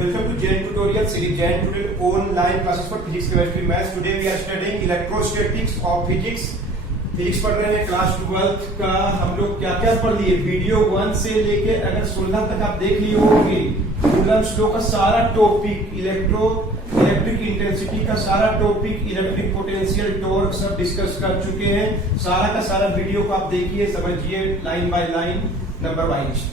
Welcome to Jain Tutorial series. Jain Tutorial online classes for physics, chemistry, maths. Today we are studying electrostatics of physics. Physics पढ़ रहे हैं class 12 का। हम लोग क्या क्या पढ़ लिए, वीडियो 1 से लेके अगर 16 तक आप देख लिए होंगे, कूलम्ब्स लॉ का सारा टॉपिक, इलेक्ट्रिक इंटेंसिटी का सारा टॉपिक, इलेक्ट्रिक पोटेंशियल, टॉर्क सब डिस्कस कर चुके हैं। सारा का सारा वीडियो को आप देखिए, समझिए line by line, number wise.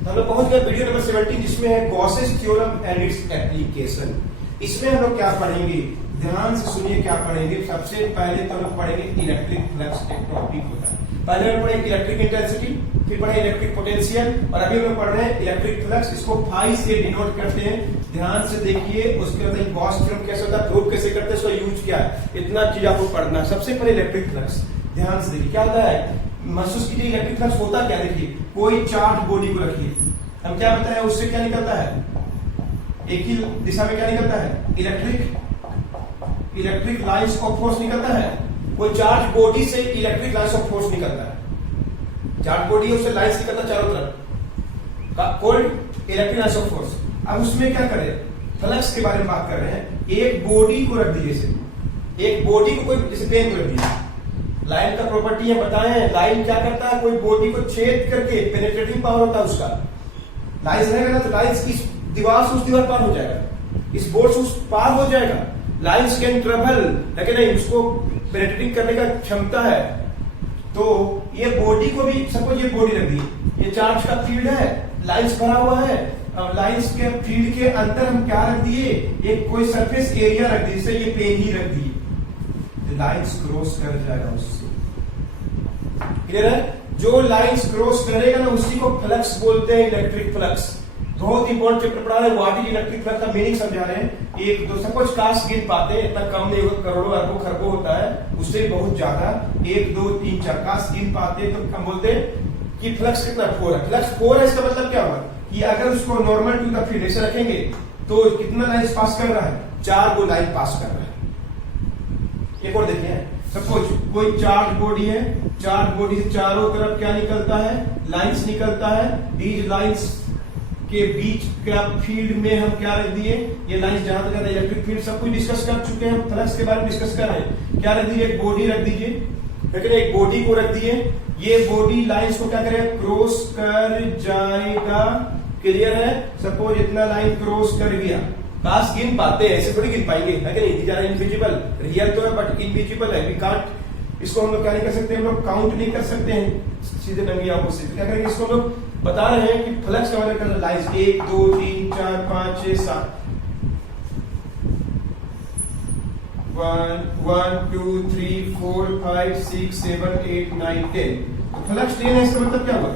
हम लोग पहुंच गए वीडियो नंबर 17, जिसमें है Gauss's theorem and its application. इसमें हम लोग क्या पढ़ेंगे, ध्यान से सुनिए क्या पढ़ेंगे। सबसे पहले तो हम लोग पढ़ेंगे इलेक्ट्रिक फ्लक्स, एक टॉपिक होता है। पहले हम पढ़ेंगे इलेक्ट्रिक इंटेंसिटी, फिर पढ़े इलेक्ट्रिक पोटेंशियल, और अभी हम लोग पढ़ रहे हैं इलेक्ट्रिक फ्लक्स। इसको फाई से डिनोट करते हैं, ध्यान से देखिए। उसके बाद गॉस थ्योरम कैसे होता है, प्रूव कैसे करते हैं, उसका यूज क्या है, इतना चीज आपको पढ़ना। सबसे पहले इलेक्ट्रिक फ्लक्स, ध्यान से देखिए क्या होता है, महसूस कीजिए। इलेक्ट्रिक फ्लक्स होता क्या, देखिए कोई चार्ज बॉडी को रखिए, हम क्या बताए उससे क्या निकलता है, एक ही दिशा में क्या निकलता है, इलेक्ट्रिक लाइंस ऑफ फोर्स निकलता है। कोई चार्ज बॉडी से इलेक्ट्रिक लाइंस ऑफ फोर्स निकलता है। चार्ज बॉडी है, उससे लाइंस निकलता है चारों तरफ, called electric lines of force. अब उसमें क्या करें, फ्लक्स के बारे में बात कर रहे हैं। एक बॉडी को रख दीजिए, एक बॉडी को कोई जैसे पेन को रख दीजिए। लाइन का प्रॉपर्टी है बताएं, लाइन क्या करता है, कोई बॉडी को छेद करके, पेनिट्रेटिंग पावर होता है उसका। लाइंस रहेगा ना तो लाइंस इस दीवार से उस दीवार पार हो जाएगा, इस बोर्ड से उस पार हो जाएगा। लाइंस कैन ट्रेवल, लेकिन नहीं, उसको पेनिट्रेटिंग करने का क्षमता है। तो ये बॉडी को भी, सपोज ये बॉडी रख दी, ये चार्ज का फील्ड है, लाइंस भरा हुआ है। अब लाइंस के फील्ड के अंदर हम क्या रख दिए, एक कोई सरफेस एरिया रख दी, जैसे ये पेन ही रख दिए, लाइंस क्रॉस कर जाएगा उससे। क्लियर है, जो लाइंस क्रॉस करेगा ना उसी को फ्लक्स बोलते हैं, इलेक्ट्रिक फ्लक्स। बहुत इंपॉर्टेंट चैप्टर पढ़ा रहे हैं, व्हाट इज इलेक्ट्रिक फ्लक्स का मीनिंग समझा रहे हैं। एक दो सब कुछ काश गिन पाते हैं, इतना कम नहीं होगा, करोड़ों अरबों खरबों होता है, उससे बहुत ज्यादा। 1 2 3 4 काश गिन पाते तो हम बोलते हैं कि फ्लक्स कितना 4 है। फ्लक्स 4 है, इसका मतलब क्या होगा कि अगर उसको नॉर्मल टू द फील्ड ऐसे रखेंगे तो कितना लाइन पास कर रहा है, 4 गो लाइन पास कर रहा है। एक और देखिए, सपोज कोई चार्ज बॉडी है, चार्ज बॉडी से चारों तरफ क्या निकलता है, लाइंस निकलता है। दीज लाइंस के बीच का फील्ड में हम क्या रख दिए, ये लाइंस जहां तक इलेक्ट्रिक फील्ड सब कुछ डिस्कस कर चुके हैं, हम फ्लक्स के बारे में डिस्कस कर रहे हैं। क्या रख दीजिए, एक बॉडी रख दीजिए, लेकिन एक बॉडी को रख दिए, ये बॉडी लाइंस को क्या करेगा, क्रॉस कर जाएगा। क्लियर है, सपोज इतना लाइन क्रॉस कर गया, काश गिन पाते हैं, ऐसे थोड़ी गिन पाएंगे, है कि नहीं। दीज आर इनविजिबल, रियल तो है बट इनविजिबल है, वी कांट, इसको हम लोग क्या नहीं कर सकते, हम लोग काउंट नहीं कर सकते हैं सीधे नंगी आंखों से। क्या करेंगे, इसको हम लोग बता रहे हैं कि फ्लक्स का मतलब लाइंस 1 2 3 4 5 6 7 1 2 3 4 5 6 7 8 9 10। तो फ्लक्स 10 है, इसका मतलब क्या हुआ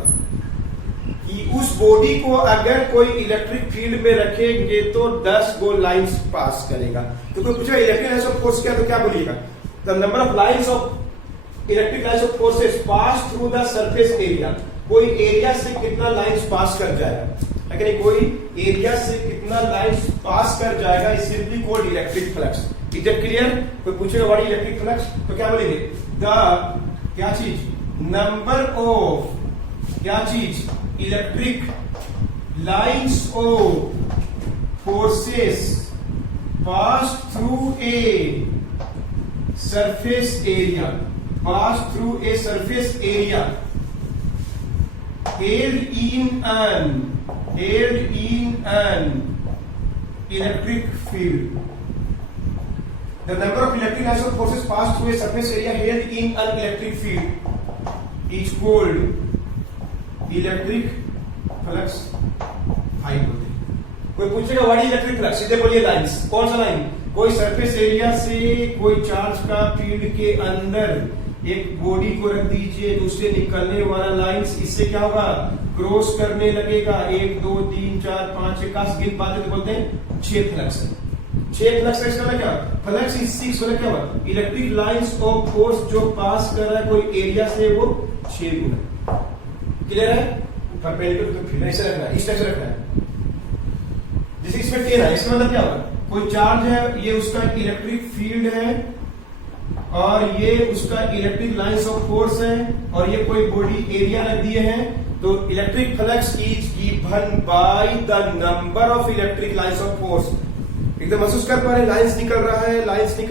कि उस बॉडी को अगर कोई इलेक्ट्रिक फील्ड में रखेंगे तो 10 गो लाइंस पास करेगा। तो कोई पूछेगा इलेक्ट्रिक लाइंस ऑफ फोर्स क्या, तो क्या बोलिएगा, the number of lines of electric lines of forces pass through the surface area. कोई एरिया से कितना लाइंस पास कर जाएगा, अगर कोई एरिया से कितना लाइंस पास कर जाएगा, is simply called electric flux. Is it clear, कोई पूछेगा व्हाट इज इलेक्ट्रिक फ्लक्स, तो क्या बोलेंगे, द क्या चीज, नंबर ऑफ क्या चीज, electric lines of forces pass through a surface area, pass through a surface area held in an electric field. The number of electric lines of forces passed through a surface area held in an electric field is called electric flux. Find होते हैं। कोई पूछेगा what is electric flux, सीधे बोलिए lines. कौन सा line, कोई surface area से कोई चार्ज का फील्ड के अंदर एक बॉडी को रख दीजिए, दूसरे निकलने वाला लाइंस इससे क्या होगा, क्रॉस करने लगेगा। 1 2 3 4 5 6 काश गिन पाते तो बोलते हैं 6 फ्लक्स है। 6 फ्लक्स है, इसका क्या, फ्लक्स इज 6 वाला क्या हुआ, इलेक्ट्रिक लाइंस ऑफ फोर्स जो पास कर रहा है कोई एरिया से, वो 6 गुना। क्लियर है, परपेंडिकुलर तो फिर ऐसे रखना है, इस तरह से रखना है। जैसे इसमें 10 है, इसका मतलब क्या होगा, कोई चार्ज है, ये उसका इलेक्ट्रिक फील्ड है और ये उसका इलेक्ट्रिक लाइंस ऑफ फोर्स है, और ये कोई बॉडी एरिया रख दिए हैं। तो electric flux is given by the number of electric lines of force. एकदम महसूस कर पा रहे हैं, लाइंस निकल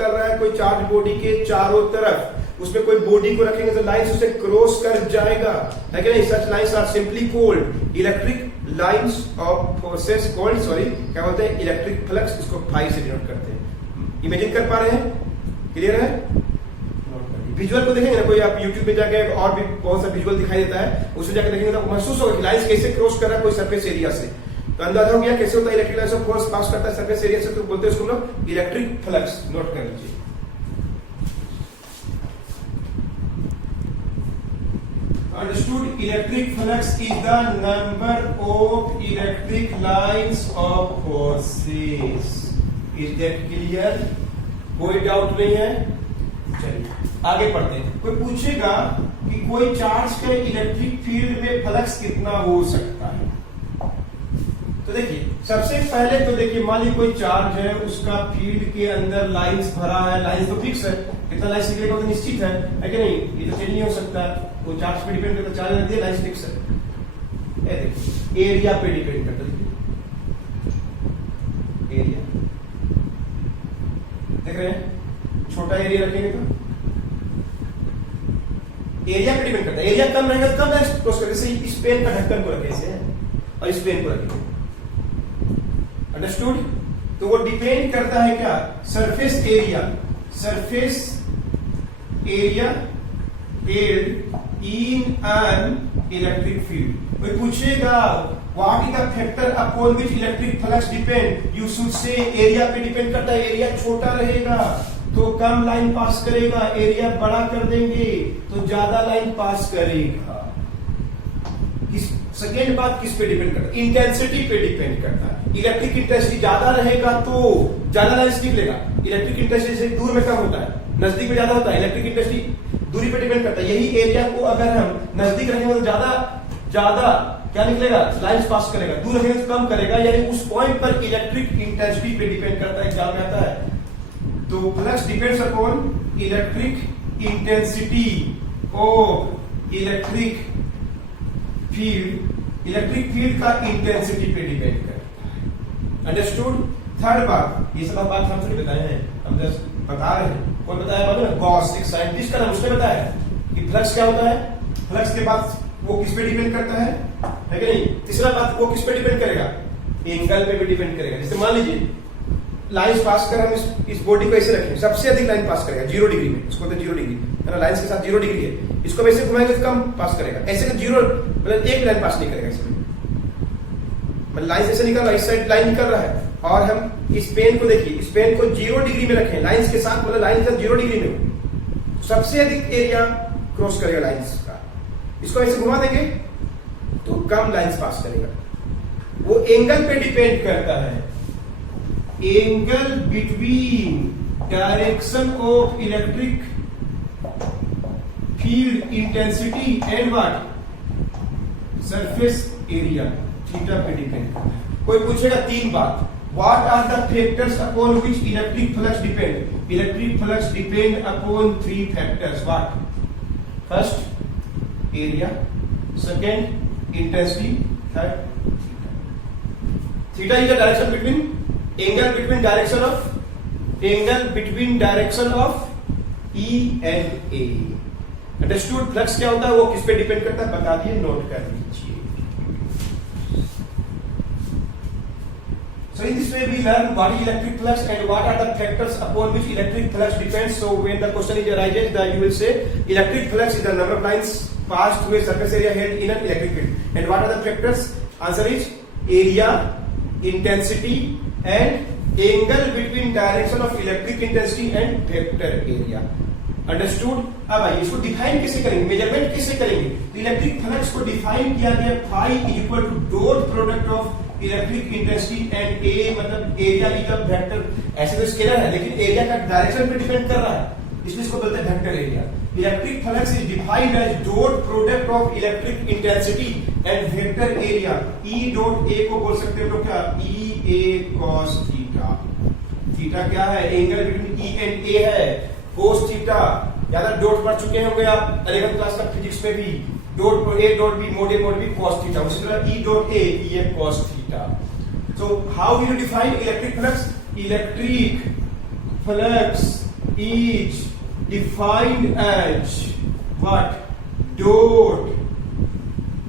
रहा है कोई चार्ज बॉडी के चारों तरफ, उसमें कोई बॉडी को रखेंगे तो लाइंस उसे क्रॉस कर जाएगा, है कि नहीं? Such lines are simply called electric lines of forces called, sorry क्या बोलते हैं, इलेक्ट्रिक फ्लक्स, इसको फाई से डिनोट करते हैं। इमेजिन कर पा रहे हैं? क्लियर है? विजुअल को देखेंगे ना, कोई आप YouTube में जाके और भी बहुत सा विजुअल दिखाई देता है, उसमें जाके देखेंगे तो महसूस होगा कि लाइंस कैसे क्रॉस कर रहा है कोई सरफेस एरिया से, तो अंदाजा हो गया कैसे होता है electric lines of force pass करता है सरफेस एरिया से, तो बोलते हैं उसको लोग इलेक्ट्रिक फ्लक्स। नोट कर लीजिए। Understood? Electric flux is the number of electric lines of forces. Is that clear? कोई डाउट नहीं है? चलिए आगे पढ़ते हैं। कोई पूछेगा कि कोई चार्ज के इलेक्ट्रिक फील्ड में फ्लक्स कितना हो सकता है, तो देखिए सबसे पहले तो देखिए मान लीजिए कोई चार्ज है, उसका फील्ड के अंदर लाइंस भरा है, लाइंस तो फिक्स है, कितना लाइंस निकलेगा तो निश्चित है कि नहीं? ये तो चेंज नहीं हो सकता, वो चार्ज पे डिपेंड करता है, चार्ज रहती है, लाइंस फिक्स है। ये देखिए एरिया पे डिपेंड करता है, एरिया देख रहे हैं, छोटा एरिया रखेंगे तो एरिया पे डिपेंड करता है, एरिया कम रहेगा तो कम लाइंस क्रॉस करेगा। जैसे इस पेन का ढक्कन को रखे ऐसे और इस पेन को रखेंगे, अंडरस्टूड? तो वो डिपेंड करता है क्या? Surface area held in an electric field. कोई पूछेगा what is the factor upon which electric flux depend? You should say area पे डिपेंड करता है, एरिया छोटा रहेगा तो कम लाइन पास करेगा, एरिया बड़ा कर देंगे तो ज्यादा लाइन पास करेगा। सेकेंड बात किस पे डिपेंड करता है? इंटेंसिटी पे डिपेंड करता है। इलेक्ट्रिक इंटेंसिटी ज्यादा रहेगा तो ज्यादा लाइंस निकलेगा। इलेक्ट्रिक इंटेंसिटी से दूर में कम होता है, नजदीक में ज्यादा होता है। इलेक्ट्रिक इंटेंसिटी दूरी पे डिपेंड करता है। यही एरिया को अगर हम नजदीक रखेंगे तो ज्यादा क्या निकलेगा? लाइंस पास करेगा, दूर रखेंगे तो कम करेगा। यानी उस पॉइंट पर इलेक्ट्रिक इंटेंसिटी पे डिपेंड करता है। एग्जाम में आता है तो flux depends upon electric intensity of electric field का इंटेंसिटी पे डिपेंड करता है। अंडरस्टूड? थर्ड बात, ये सब बात हम थोड़ी बताए हैं, हम जस्ट बता रहे हैं। कौन बताया? मालूम है? गॉस, एक साइंटिस्ट का नाम, उसने बताया कि फ्लक्स क्या होता है। फ्लक्स के बाद वो किस पे डिपेंड करता है कि नहीं? तीसरा बात, वो किस पे डिपेंड करेगा? एंगल पे भी डिपेंड करेगा। जैसे मान लीजिए लाइंस पास कर, हम इस बॉडी को ऐसे रखें, सबसे अधिक लाइन पास करेगा 0 डिग्री में, इसको तो 0 डिग्री है ना, लाइंस के साथ 0 डिग्री है। इसको वैसे घुमाएंगे तो कम पास करेगा, ऐसे तो 0 मतलब एक लाइन पास नहीं करेगा। इसमें मतलब लाइन ऐसे निकल रहा है, इस साइड लाइन निकल रहा है, और हम इस पेन को देखिए, इस पेन को 0 डिग्री में रखें लाइंस के साथ, मतलब लाइन के साथ 0 डिग्री में हो, सबसे अधिक एरिया क्रॉस करेगा लाइंस का। इसको ऐसे घुमा देंगे तो कम लाइंस पास करेगा। वो एंगल पे डिपेंड करता है, angle between direction of electric field intensity and what? Surface area, theta पे डिपेंड करता है। कोई पूछेगा 3 बात, what are the factors upon which electric flux depend? Electric flux depend upon 3 factors. What? First area, second intensity, third theta is the direction between angle between direction of E and A। Understood? Flux क्या होता है, वो किस पे depend करता है बता दिए, नोट कर लीजिए। So in this way we learn what is electric flux and what are the factors upon which electric flux depends. So when the question is arises, that you will say electric flux is the number of lines passed through a surface area held in an electric field. And what are the factors? Answer is area, intensity and angle between direction of electric intensity and vector area. Understood? अब आइए इसको define कैसे करेंगे, measurement कैसे करेंगे? तो electric flux को define किया गया phi is equal to dot product of electric intensity and A, मतलब एरिया इज अ वेक्टर। ऐसे तो स्केलर है लेकिन एरिया का डायरेक्शन पे डिपेंड कर रहा है, इसलिए इसको बोलते हैं vector area. Electric flux is defined as dot product of electric intensity and vector area. E dot A को बोल सकते हो क्या? E A cos theta. Theta क्या है? Angle between E and A है, कोस थीटा। ज्यादा डॉट पढ़ चुके होंगे आप 11th क्लास का फिजिक्स में भी, dot A dot B mod A mod B cos theta, उसी तरह ई डॉट ए ये cos theta. So how will you define electric flux? Electric flux is defined as what? Dot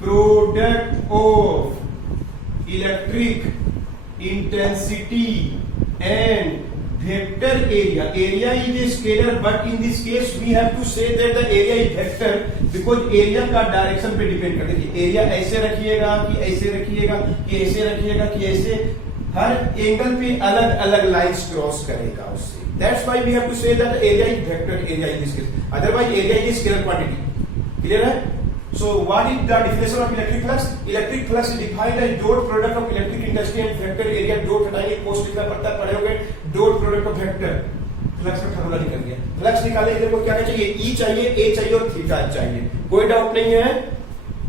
product of electric intensity and vector area. Area is a scalar, but in this case we have to say that the area is vector because area का direction पे depend करता है कि area ऐसे रखिएगा कि ऐसे रखिएगा कि ऐसे रखिएगा कि ऐसे, हर एंगल पे अलग अलग लाइंस क्रॉस करेगा उससे। That's why we have to say that area is vector area in this case. Otherwise area is scalar quantity. Clear है? So what is the definition of electric flux? Electric flux is defined as dot product of electric intensity and vector area. dot हटाएंगे, cos लिखना पड़ता है, पढ़े होंगे। dot product of vector, flux का formula निकल गया। फ्लक्स निकालने के लिए क्या चाहिए? E चाहिए, A चाहिए और थीटा चाहिए। कोई डाउट नहीं है?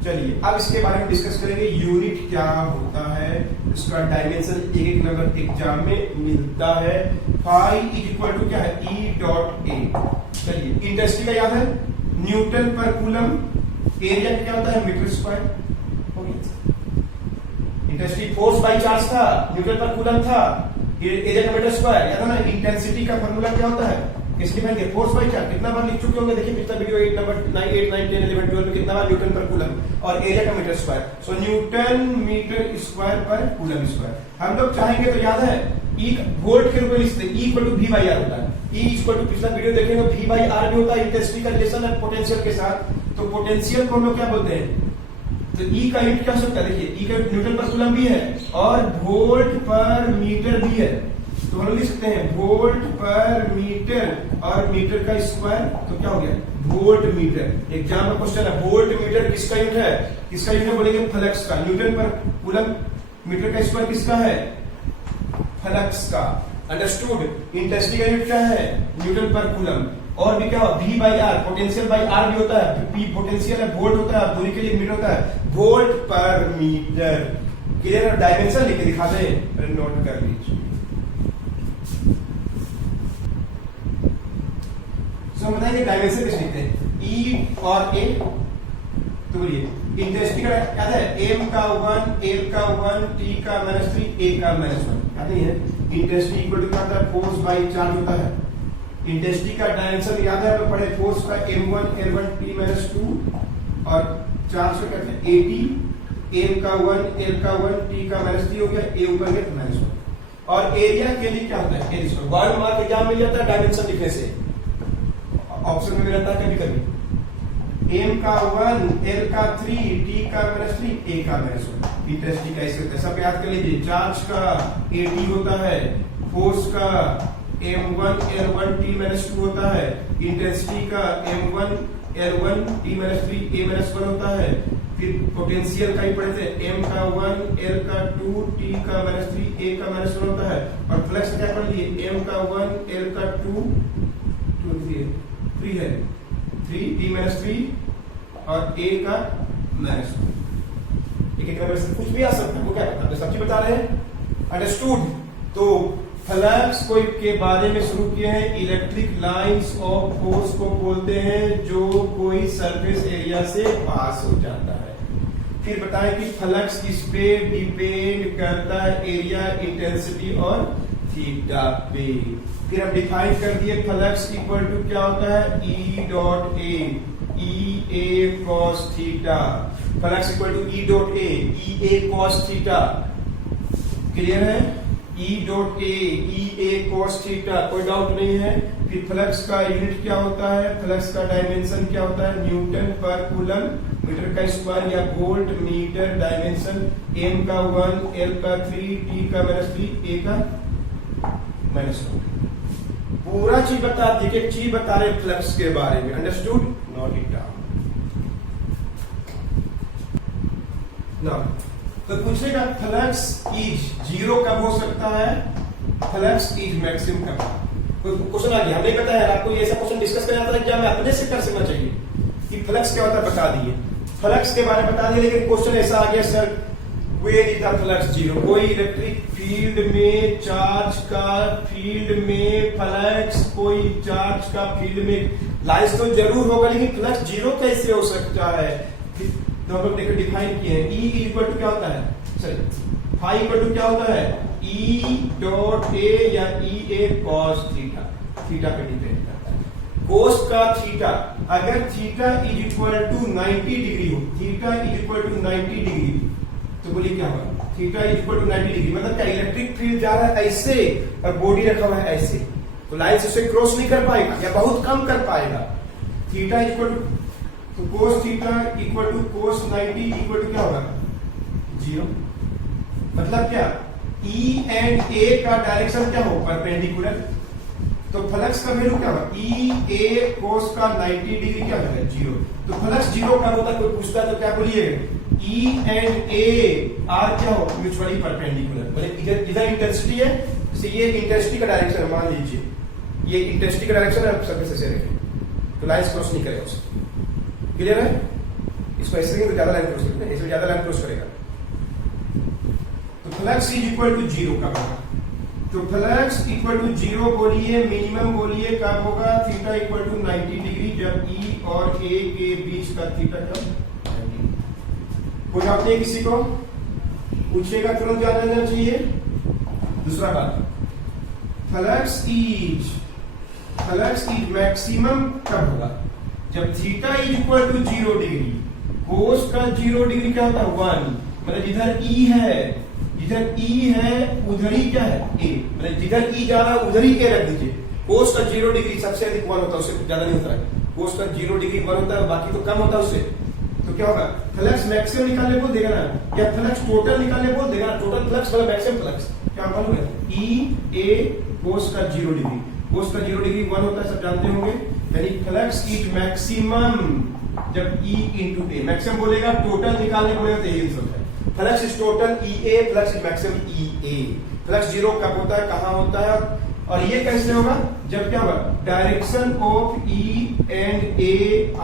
चलिए अब इसके बारे में डिस्कस करेंगे। यूनिट क्या होता है, इसका डायमेंशन एक नंबर एग्जाम में मिलता है। फाई इज इक्वल टू क्या है? E dot A। चलिए इंटेंसिटी का याद है, न्यूटन पर कूलम। एरिया क्या होता है? Metre square. हो गया। इंटेंसिटी फोर्स बाई चार्ज था, न्यूटन पर कूलम था, एरिया का मीटर स्क्वायर। याद है ना? इंटेंसिटी का फार्मूला क्या होता है? किसके में? Force by charge. कितना बार लिख चुके होंगे? देखिए पिछला वीडियो 8 नंबर 9 8 9 10 11 12 में कितना बार न्यूटन पर कूलम और एरिया का मीटर स्क्वायर। सो न्यूटन मीटर स्क्वायर पर कूलम स्क्वायर। हम लोग चाहेंगे तो याद है ई वोल्ट के रूप में लिखते हैं, E equal to V by R होता है। ई इक्वल टू पिछला वीडियो देखेंगे वी बाई आर भी होता है, इंटेंसिटी का रिलेशन है पोटेंशियल के साथ। तो पोटेंशियल को हम लोग क्या बोलते हैं? तो ई का यूनिट क्या हो सकता है? देखिए ई का न्यूटन पर कूलम भी है और वोल्ट पर मीटर भी है। तो हम लिख सकते हैं वोल्ट पर मीटर और मीटर का स्क्वायर, तो क्या हो गया? Volt meter. एग्जाम का क्वेश्चन है वोल्ट मीटर किसका यूनिट है? किसका यूनिट बोलेंगे? फ्लक्स का। न्यूटन पर कूलम, मीटर का स्क्वायर किसका है? फ्लक्स का। अंडरस्टूड? इंटेंसिटी का यूनिट क्या है? न्यूटन पर कूलम। और भी क्या हो? V by R, potential by R भी होता है। P पोटेंशियल है, वोल्ट होता है, दूरी के लिए मीटर होता है, वोल्ट पर मीटर। क्लियर? डायमेंशन लिख के दिखा दे, नोट कर लीजिए। सो बताइए डायमेंशन कैसे लिखते हैं? E और A। तो बोलिए इंटेंसिटी का याद है? M का 1, L का 1, T का -3, A का -1। याद नहीं है? इंटेंसिटी इक्वल टू क्या होता है? फोर्स बाई चार्ज होता है। इंटेंसिटी का डायमेंशन याद है? हम पढ़े फोर्स का m1 l1 t-2 और चार्ज को कहते हैं at। m का 1 l का 1 t का -3 हो गया, a ऊपर गया -1। और एरिया के लिए क्या होता है? एरिया वर्ड मार्क एग्जाम मिल जाता है डायमेंशन लिखने से, ऑप्शन में भी रहता है कभी कभी। m का 1 l का 3 t का -3 a का -1। इंटेंसिटी कैसे होता है सब याद कर लीजिए। चार्ज का at होता है, फोर्स का m1 l1 t-2 होता है, इंटेंसिटी का m1 l1 t-3 a-1 होता है। फिर पोटेंशियल का ही पढ़े थे, m का 1 l का 2 t का -3 a का -1 होता है। और फ्लक्स क्या पढ़ लिए? m का 1 l का 2 3 है 3 t-3 और a का -1। एक कुछ भी आ सकता है, वो क्या पता, सब्जी बता रहे हैं। अंडरस्टूड? तो फ्लक्स को के बारे में शुरू किए हैं। इलेक्ट्रिक लाइंस ऑफ फोर्स को बोलते हैं जो कोई सरफेस एरिया से पास हो जाता है। फिर बताएं कि फ्लक्स किस पे डिपेंड करता है? एरिया, इंटेंसिटी और थीटा पे। फिर हम डिफाइन कर दिए फ्लक्स इक्वल टू क्या होता है? E dot A, E A cos theta. Flux equal to E dot A, E A cos theta. Clear है? E dot A, E A cos theta. कोई डाउट नहीं है? फिर फ्लक्स का यूनिट क्या होता है? फ्लक्स का डायमेंशन क्या होता है? न्यूटन पर कूलम, मीटर का स्क्वायर या वोल्ट मीटर। डायमेंशन m का 1 l का 3 t का -3 a का -1। पूरा चीज बता दी, एक चीज बता रहे फ्लक्स के बारे में। Understood? Not it down now. तो पूछेगा फ्लक्स इज जीरो कब हो सकता है? फ्लक्स इज मैक्सिमम कब? कोई क्वेश्चन आ गया, हमें पता है आपको ये ऐसा क्वेश्चन डिस्कस करना था क्या? मैं अपने से कर सकना चाहिए कि फ्लक्स क्या होता है बता दिए, फ्लक्स के बारे में बता दिए, लेकिन क्वेश्चन ऐसा आ गया sir where is the flux zero. कोई इलेक्ट्रिक फील्ड में चार्ज का फील्ड में फ्लक्स, कोई चार्ज का फील्ड में लाइंस तो जरूर होगा, लेकिन फ्लक्स जीरो कैसे हो सकता है? तो हम लोग देखो डिफाइन किए हैं E इक्वल टू क्या होता है, सॉरी फाई इक्वल टू क्या होता है E डॉट ए या E A cos theta, theta पे डिपेंड करता है। कोस का थीटा अगर theta is equal to 90 degree हो, theta is equal to 90 degree, तो बोलिए क्या होगा, theta is equal to 90 degree मतलब क्या इलेक्ट्रिक फील्ड जा रहा है ऐसे और बॉडी रखा हुआ है ऐसे, तो लाइन से उसे क्रॉस नहीं कर पाएगा या बहुत कम कर पाएगा। थीटा इक्वल टू तो cos theta equal to cos 90 equal to क्या होगा 0, मतलब क्या E एंड A का डायरेक्शन क्या हो परपेंडिकुलर, तो फ्लक्स का वैल्यू क्या होगा E A कोस का 90 डिग्री क्या होगा 0, तो फ्लक्स 0 का होता है, कोई पूछता है तो क्या बोलिए E एंड A आर क्या हो म्यूचुअली परपेंडिकुलर, मतलब इधर इधर इंटेंसिटी है, तो ये इंटेंसिटी का डायरेक्शन है, मान लीजिए ये इंटेंसिटी का डायरेक्शन है, सर्फेस ऐसे रखें तो लाइन क्रॉस नहीं करेगा उससे, क्लियर है। इसको ऐसे तो ज्यादा लाइन क्रॉस करेगा, इसमें ज्यादा लाइन क्रॉस करेगा, तो फ्लक्स इज इक्वल टू 0 कब होगा, तो फ्लक्स इक्वल टू 0 बोलिए मिनिमम बोलिए कब होगा, थीटा इक्वल टू 90 डिग्री, जब E और A के बीच का थीटा कब 90। कोई बात नहीं, किसी को पूछेगा तुरंत याद रहना चाहिए। दूसरा बात फ्लक्स इज मैक्सिमम कब होगा, जब theta is equal to 0 degree, cos का 0 डिग्री क्या होता है 1, मतलब जिधर E है उधर ही क्या है A, मतलब जिधर E जा रहा है उधर ही A रख दीजिए। कोस का 0 डिग्री सबसे अधिक 1 होता है, उससे ज्यादा नहीं होता है, कोस का 0 डिग्री 1 होता है, बाकी तो कम होता है उससे, तो क्या होगा फ्लक्स मैक्सिमम निकालने बोल देगा ना, या फ्लक्स टोटल निकालने बोल देगा ना, टोटल फ्लक्स मतलब मैक्सिमम फ्लक्स क्या मालूम है E A कोस का 0 डिग्री, कोस का 0 डिग्री 1 होता है, सब जानते होंगे, यानी फ्लक्स इज मैक्सिमम जब E इंटू ए, मैक्सिमम बोलेगा टोटल निकालने बोलेगा तो यही होता है, flux is total E A flux is maximum E A। Flux 0 कब होता है कहां होता है, और ये कैसे होगा जब क्या होगा direction of E and A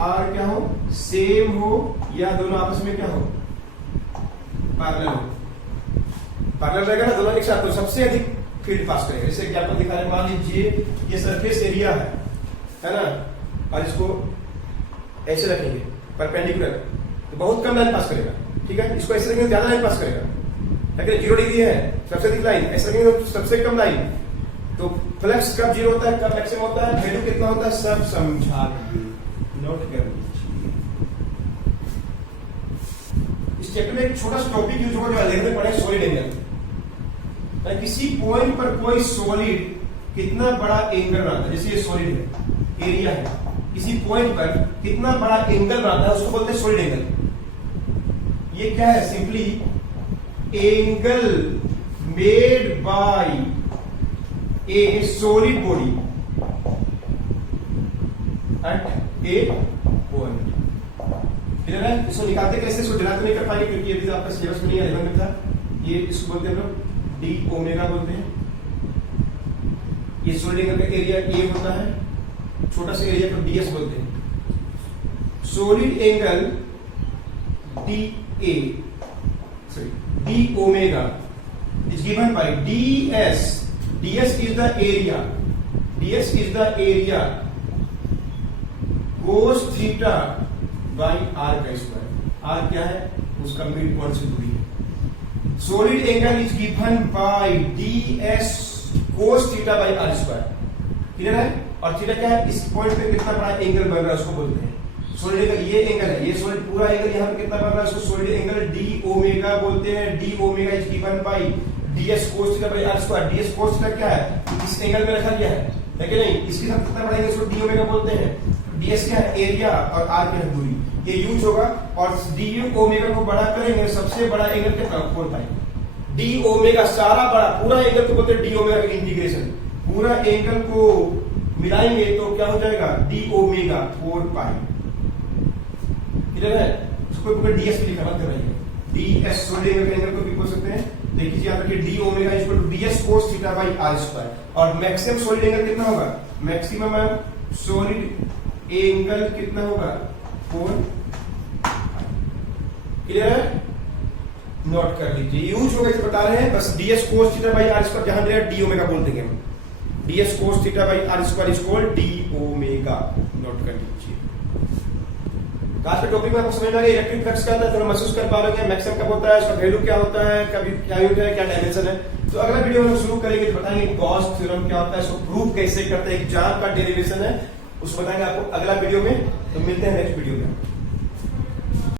are क्या हो सेम हो या दोनों आपस में क्या हो पैरेलल हो, पैरेलल रहेगा ना दोनों एक साथ, तो सबसे अधिक फील्ड पास करेगा। जैसे एग्जांपल दिखा रहे, मान लीजिए ये सरफेस एरिया है ना, और इसको ऐसे रखेंगे परपेंडिकुलर तो बहुत कम लाइन पास करेगा, ठीक है, इसको ऐसे रखेंगे ज्यादा लाइन पास करेगा, लेकिन 0 डिग्री है सबसे अधिक लाइन, ऐसे रखेंगे तो सबसे कम लाइन, तो फ्लक्स कब 0 होता है कब मैक्सिमम होता है, वैल्यू कितना होता है सब समझा नोट कर लीजिए। इस चैप्टर में एक छोटा सा टॉपिक यूज होगा जो लेने में पड़े सॉलिड एंगल, किसी पॉइंट पर कोई सॉलिड कितना बड़ा एंगल बनाता है, जैसे ये सॉलिड है एरिया है, किसी पॉइंट पर कितना बड़ा एंगल बनाता है उसको बोलते हैं सॉलिड एंगल। ये क्या है simply angle made by A solid body at A point, clear है। इसको निकालते कैसे, इसको जला तो नहीं कर पाएंगे क्योंकि ये भी आपका सिलेबस में नहीं है, में था, ये इसको बोलते हैं हम लोग डी ओमेगा बोलते हैं। ये सॉलिड एंगल का एरिया ए होता है, छोटा सा एरिया को डीएस बोलते हैं। Solid angle D A sorry D omega is given by DS, DS is the area, DS is the area cos theta by R का स्क्वायर, आर क्या है उसका मिड पॉइंट से दूरी है। Solid angle is given by DS cos theta by R square, clear है। और theta क्या है, इस पॉइंट पे कितना बड़ा एंगल बन रहा है उसको बोलते हैं सॉलिड एंगल। ये एंगल है, ये सॉलिड पूरा एंगल यहाँ पे कितना बन रहा है उसको सॉलिड एंगल डी ओमेगा बोलते हैं। D omega is given by DS cos theta by R square. DS cos theta क्या है, इस एंगल में रखा गया है कि नहीं, इसके साथ कितना बड़ा एंगल इसको डी ओमेगा बोलते हैं। डीएस क्या है, एरिया, और आर क्या है दूरी, ये यूज होगा। और डी ओमेगा को बड़ा करेंगे, सबसे बड़ा एंगल कितना 4 पाई। डी ओमेगा सारा बड़ा पूरा एंगल को बोलते हैं डी ओमेगा का इंटीग्रेशन, पूरा एंगल को मिलाएंगे तो क्या हो जाएगा डी ओमेगा 4 पाई, क्लियर है। उसको डीएस भी लिखा मत कराइए, डीएस सॉलिड एंगल का एंगल को भी बोल सकते हैं। देखिए याद रखिए D omega equal to DS cos theta by R square. और मैक्सिमम सॉलिड एंगल कितना होगा, मैक्सिमम सॉलिड एंगल कितना होगा 4, क्लियर है, नोट कर लीजिए। यूज होगा इसे बता रहे हैं बस, DS cos theta by R square जहां मिलेगा डी ओमेगा बोल देंगे हम, DS cos theta by R square is called D omega, note कर लीजिए। आज के टॉपिक में आपको समझ में आ गया इलेक्ट्रिक फ्लक्स क्या होता है, थोड़ा महसूस कर पा लोगे मैक्सिमम कब होता है, उसका वैल्यू क्या होता है, कभी क्या यूनिट है, क्या डायमेंशन है। तो अगला वीडियो में शुरू करेंगे तो बताएंगे गॉस थ्योरम क्या होता है, इसको प्रूव कैसे करते हैं, एग्जाम का डेरिवेशन है, उसको बताएंगे आपको अगला वीडियो में। तो मिलते हैं नेक्स्ट वीडियो में।